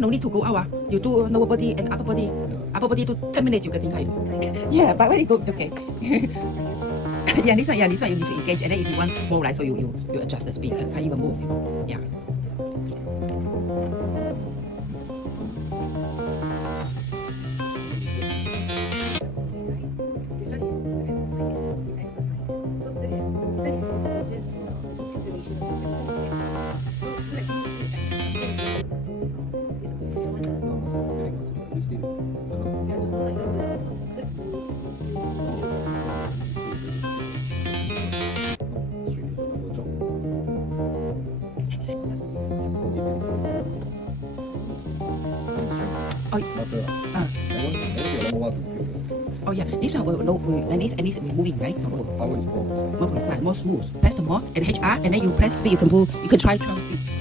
No need to go out. You do lower body and upper body. Upper body to 10 minutes you getting tired. Yeah, but very good. Okay. This one you need to engage, and then if you want more, right, so you adjust the speed, can even move. Yeah. This one is exercise. So this one is just explanation of Oh yeah, this one will and this moving, right? So How is more precise? more precise, more smooth. Press the more and HR, and then you press speed. You can try 12 speed.